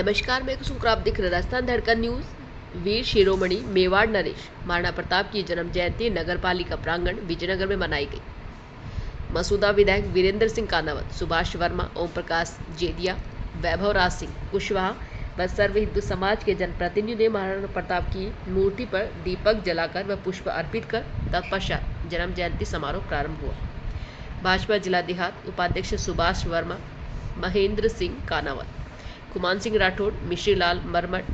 नमस्कार, मैं कुसुम आप देख रहे राजस्थान धड़कन न्यूज। वीर शिरोमणि मेवाड़ नरेश महाराणा प्रताप की जन्म जयंती नगर पालिका प्रांगण विजयनगर में मनाई गई। मसूदा विधायक वीरेंद्र सिंह कानावत, सुभाष वर्मा, ओम प्रकाश जेदिया, वैभव राज सिंह कुशवाहा व सर्व हिंदू समाज के जनप्रतिनिधियों ने महाराणा प्रताप की मूर्ति पर दीपक जलाकर व पुष्प अर्पित कर तत्पश्चात जन्म जयंती समारोह प्रारंभ हुआ। भाजपा जिला देहात उपाध्यक्ष सुभाष वर्मा, महेंद्र सिंह कानावत, कुमान सिंह राठौड़, मिश्री लाल मरमट,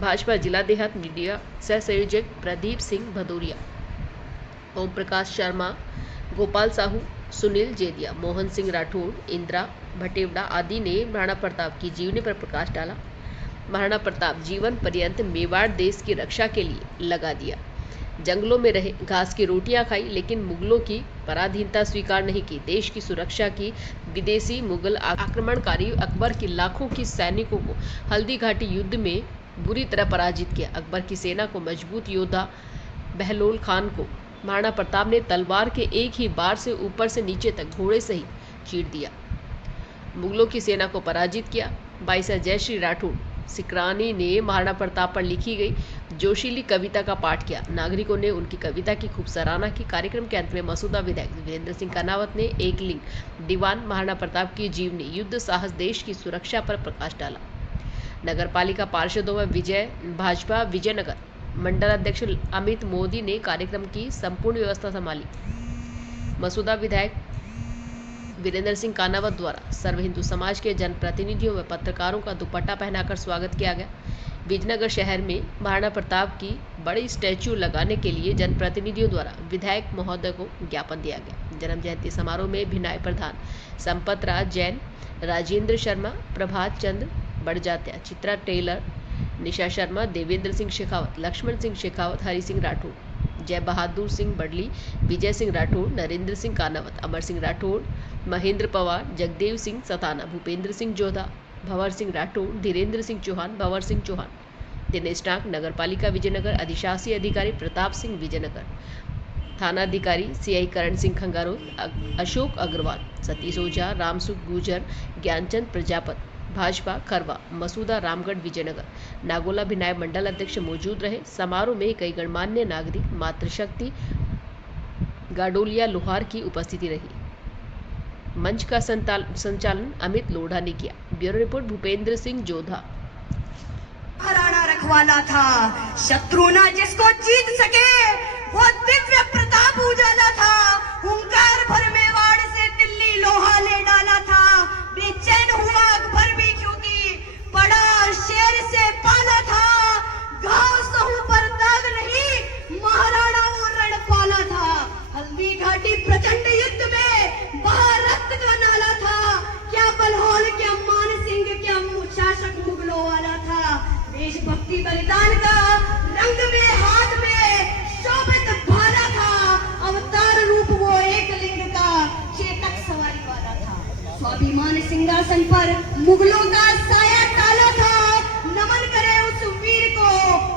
भाजपा जिला देहात मीडिया सह संयोजक प्रदीप सिंह भदौरिया, ओम प्रकाश शर्मा, गोपाल साहू, सुनील जेदिया, मोहन सिंह राठौड़, इंदिरा भटेवड़ा आदि ने महाराणा प्रताप की जीवनी पर प्रकाश डाला। महाराणा प्रताप जीवन पर्यंत मेवाड़ देश की रक्षा के लिए लगा दिया। जंगलों में रहे, घास की रोटियां खाई, लेकिन मुगलों की पराधीनता स्वीकार नहीं की। देश की सुरक्षा की। विदेशी मुगल आक्रमणकारी अकबर की लाखों की सैनिकों को हल्दी घाटी युद्ध में बुरी तरह पराजित किया। अकबर की सेना को मजबूत योद्धा बहलोल खान को महाराणा प्रताप ने तलवार के एक ही बार से ऊपर से नीचे तक घोड़े से ही चीर दिया। मुगलों की सेना को पराजित किया। बाईसा जयश्री राठौड़ सिकरानी ने महाराणा प्रताप पर लिखी गई जोशीली कविता का पाठ किया। नागरिकों ने उनकी कविता की खूब सराहना की। कार्यक्रम के अंत में मसूदा विधायक वीरेंद्र सिंह कानावत ने एक लिंग दीवान महाराणा प्रताप की जीवनी, युद्ध साहस, देश की सुरक्षा पर प्रकाश डाला। नगर पालिका पार्षदों में भाजपा विजयनगर मंडल अध्यक्ष अमित मोदी ने कार्यक्रम की संपूर्ण व्यवस्था संभाली। मसूदा विधायक वीरेंद्र सिंह कानावत द्वारा सर्व हिंदू समाज के जनप्रतिनिधियों व पत्रकारों का दुपट्टा पहनाकर स्वागत किया गया। विजयनगर शहर में महाराणा प्रताप की बड़ी स्टैच्यू लगाने के लिए जनप्रतिनिधियों द्वारा विधायक महोदय को ज्ञापन दिया गया। जन्म जयंती समारोह में भिनाय प्रधान संपत राज जैन, राजेंद्र शर्मा, प्रभात चंद्र बड़जात्या, चित्रा टेलर, निशा शर्मा, देवेंद्र सिंह शेखावत, लक्ष्मण सिंह शेखावत, हरि सिंह राठौड़, जय बहादुर सिंह बडली, विजय सिंह राठौड़, नरेंद्र सिंह कानावत, अमर सिंह राठौड़, महेंद्र पवार, जगदेव सिंह सताना, भूपेंद्र सिंह जोधा, भंवर सिंह राठौड़, धीरेन्द्र सिंह चौहान, भंवर सिंह चौहान, दिनेश टांक, नगर पालिका विजयनगर अधिशासी अधिकारी प्रताप सिंह विजयनगर, थाना अधिकारी सीआई करण सिंह खंगारोत, अशोक अग्रवाल, सतीश ओझा, रामसुख गुजर, ज्ञानचंद प्रजापत, भाजपा खरवा, मसूदा रामगढ़ विजयनगर, नागोला भिनाय मंडल अध्यक्ष मौजूद रहे। समारोह में कई गणमान्य नागरिक, मातृशक्ति गाडोलिया लोहार की उपस्थिति रही। मंच का संचालन अमित लोढ़ा ने किया। Bureau report Bhupendra Singh Jodha. महाराणा रखवाला था, शत्रु ना जिसको जीत सके, वो दिव्य प्रताप उजाला था। हुंकार भर मेवाड़ से दिल्ली लोहा ले डाला था। बेचैन हुआ अकबर भी क्योंकि बड़ा शेर से पाला था। घाव सहू पर दाग नहीं, महाराणा वो रण पाला था। हल्दी घाटी प्रचंड युद्ध में बहा रक्त का नाला था। क्या बलहौल, क्या मान सिंह, क्या शासक मुगलों वाला था। देशभक्ति बलिदान का रंग में हाथ में शोभित भाला था। अवतार रूप वो एक लिंग का चेतक सवारी वाला था। स्वाभिमान सिंहासन पर मुगलों का साया टाला था। नमन करे उस वीर को,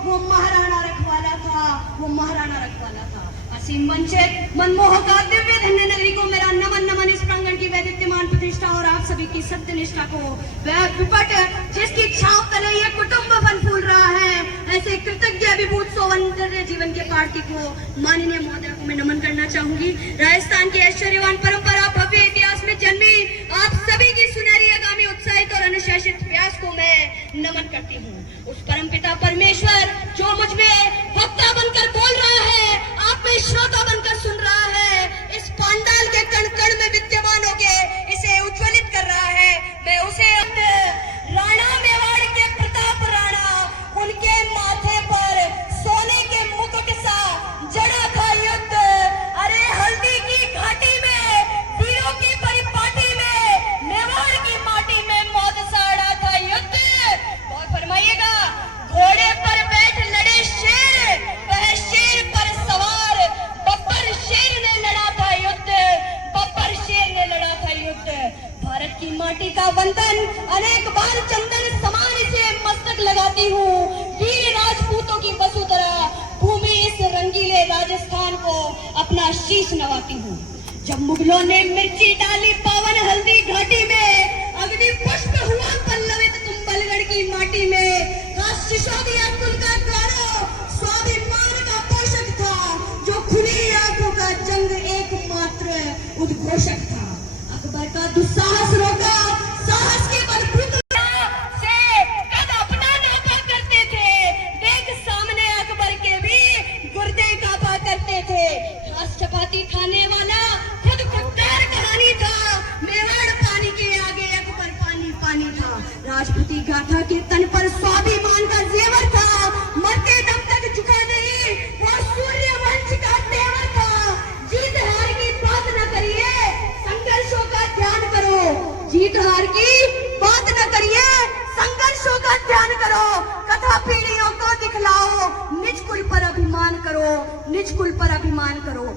वो महाराणा रखवाला था, वो महाराणा रखवाला था। असीम वंचित मनमोहक दिव्य धन्य नगरी को मेरा नमन नमन। इस प्रांगण की वैदित्यमान प्रतिष्ठा और आप सभी की सत्यनिष्ठा को, वह विपट जिसकी छाव तले ये कुटुंब बन फूल रहा है, ऐसे कृतज्ञ विभूत सौंदर्य जीवन के पार्थी को माननीय महोदय को मैं नमन करना चाहूंगी। राजस्थान की ऐश्वर्यवान परंपरा भव्य इतिहास में जन्मी आप सभी की सुनहरी आगामी उत्साहित और अनुशासित प्रयास को मैं नमन करती हूँ। उस परमपिता परमेश्वर जो मुझ में वक्ता बनकर बोल रहा है, आप में श्रोता बनकर सुन रहा है, इस पांडाल के कण कण में विद्यमान होके इसे उज्ज्वलित कर रहा है, मैं उसे राणा मेवाड़ के प्रताप राणा, उनके माथे पर सोने के मुकुट सा जड़ा था युद्ध। अरे हल्दी की घाटी में, वीरों की परिपाटी में, मेवाड़ की माटी में मौत सा अड़ा था युद्ध। और फरमाइएगा, घोड़े पर बैठ लड़े शेर, वह शेर पर सवार बब्बर शेर ने लड़ा था युद्ध, बब्बर शेर ने लड़ा था युद्ध। भारत की माटी का वंदन अनेक बार चंदन समान इसे मस्तक लगाती हूँ। वीर राजपूतों की वसुंधरा भूमि इस रंगीले राजस्थान को अपना शीश नवाती हूँ। जब मुगलों ने मिर्ची डाली पावन हल्दी घाटी में, अग्नि पुष्प हुआ पल्लवित तुम बलगढ़ की माटी में खास सिसोदिया कुल का गौरव स्वाभिमान का पोषक था, जो खुली आंखों का जंग एकमात्र उद्घोषक था। अकबर का दुस्साहस रोका, साहस के बलबूते से कद अपना नापा करते थे। देख सामने अकबर के भी गुर्दे कांपा करते थे। घास चपाती खाने वाला खुद खुददार कहानी था। मेवाड़ पानी के आगे अकबर पानी पानी था। राजपूती गाथा के तन पर स्वाभिमान का जेवर था। मरते दम तक झुका नहीं, वो सूर्यवंश का तेवर था। जीत हार की बात न करिए, संघर्षों का ध्यान करो। जीत हार की बात न करिए, संघर्षों का ध्यान करो। कथा पीढ़ियों को दिखलाओ, निज कुल पर अभिमान करो, निज कुल पर अभिमान करो।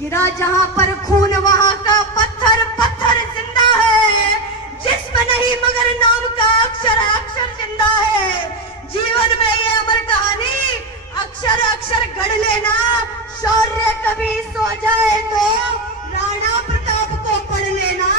गिरा जहां पर खून वहां का पत्थर पत्थर जिंदा है। जिस्म नहीं मगर नाम का अक्षर अक्षर जिंदा है। जीवन में ये अमर कहानी अक्षर अक्षर गढ़ लेना। शौर्य कभी सो जाए तो राणा प्रताप को पढ़ लेना,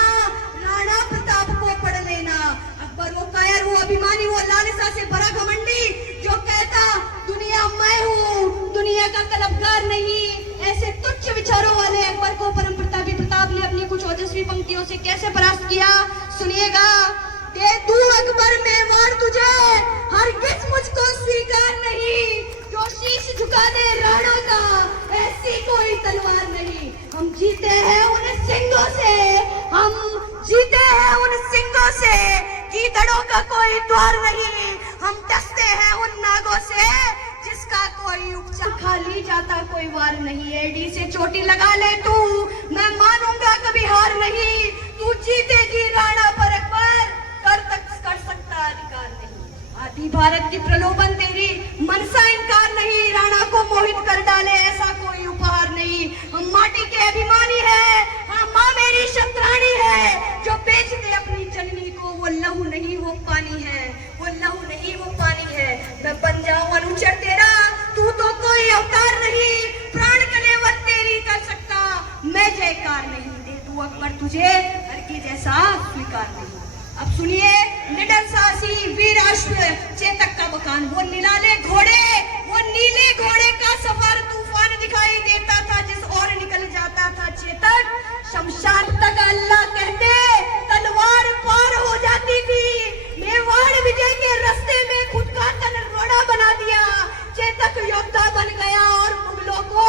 राणा प्रताप को पढ़ लेना। अकबर वो कायर, वो अभिमानी, वो लालसा से भरा घमंडी, जो कहता दुनिया मैं हूँ, दुनिया का तलबगार नहीं। ऐसे तुच्छ विचारों वाले अकबर को परम प्रतापी प्रताप ने अपनी कुछ ओजस्वी पंक्तियों से कैसे परास्त किया, सुनिएगा। दे दूं अकबर मेवाड़ तुझे, हरगिज़ मुझको स्वीकार नहीं। जो शीश झुका दे राणा का, ऐसी कोई तलवार नहीं। हम जीते हैं उन सिंगों से, हम जीते हैं उन सिंगों से, गीदड़ों का कोई द्वार नहीं। हम डसते हैं उन नागों से, जिसका कोई उपचार खाली जाता कोई वार नहीं। एडी से चोटी लगा ले तू, मैं मानूंगा कभी हार नहीं। तू जीते जी राणा पर अकबर, कर सकता अधिकार नहीं। आदि भारत की प्रलोभन तेरी मनसा इनकार नहीं। राणा को मोहित कर डाले ऐसा कोई उपहार नहीं। हम माटी के अभिमानी है, हाँ माँ मेरी शतरानी है। जो बेच दे अपनी जननी को, वो लहू नहीं वो पानी है, वो लहू नहीं वो पानी है। मैं बन जाऊं अनुचर तेरा, तू तो कोई अवतार नहीं। प्राण कलेवर तेरी कर सकता, मैं जयकार नहीं। दे दूं अकबर तुझे, हरगिज़ ऐसा स्वीकार नहीं। अब सुनिए, निडर साहसी वीर अश्व चेतक का बखान। वो निराले घोड़े, वो नीले घोड़े का सफर तूफान दिखाई देता था, जिस ओर निकल जाता था चेतक। शमशान तक अल्लाह कहते तलवार पार हो जाती थी। मेवाड़ विजय के रास्ते में खुद का तन रोड़ा बना दिया। चेतक योद्धा बन गया और मुगलों को